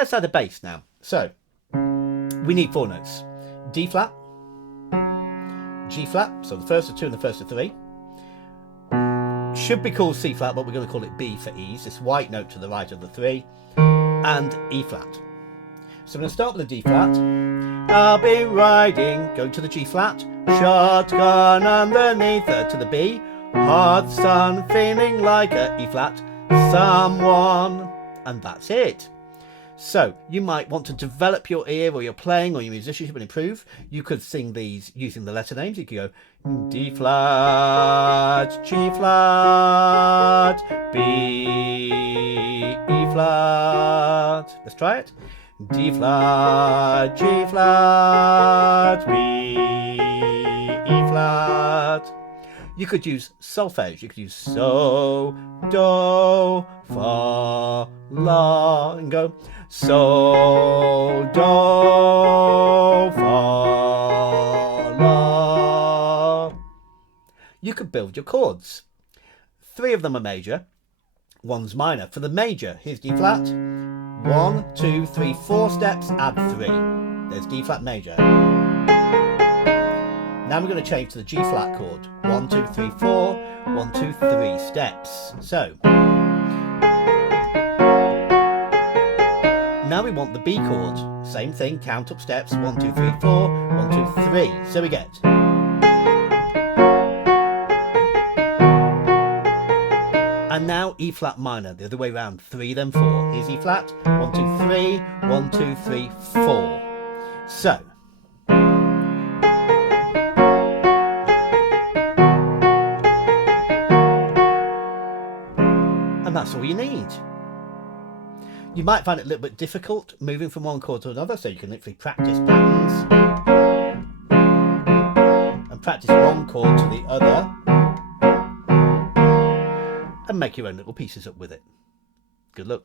let's add a bass now. So we need 4 notes. D flat, G flat, so the first of 2 and the first of 3. Should be called C flat, but we're going to call it B for ease. This white note to the right of the 3. And E flat. So I'm going to start with a D flat. I'll be riding, go to the G flat. Shotgun underneath to the B. Hot sun, feeling like a E flat. Someone, and that's it. So you might want to develop your ear or your playing or your musicianship and improve. You could sing these using the letter names. You could go D flat, G flat, B, E flat. Let's try it. D flat, G flat, B, E flat. You could use solfege. You could use so, do, fa, la, and go so, do, fa, la. You could build your chords. 3 of them are major, 1's minor. For the major, here's D flat. 1, 2, 3, 4 steps, add 3. There's D flat major. Now we're going to change to the G flat chord. 1, 2, 3, 4. 1, 2, 3 steps. So now we want the B chord. Same thing, count up steps. 1, 2, 3, 4. 1, 2, 3. So we get. And now E flat minor, the other way around. 3 then 4. Here's E flat. 1, 2, 3. 1, 2, 3, 4. So. And that's all you need. You might find it a little bit difficult moving from one chord to another, so you can literally practice patterns and practice one chord to the other and make your own little pieces up with it. Good luck.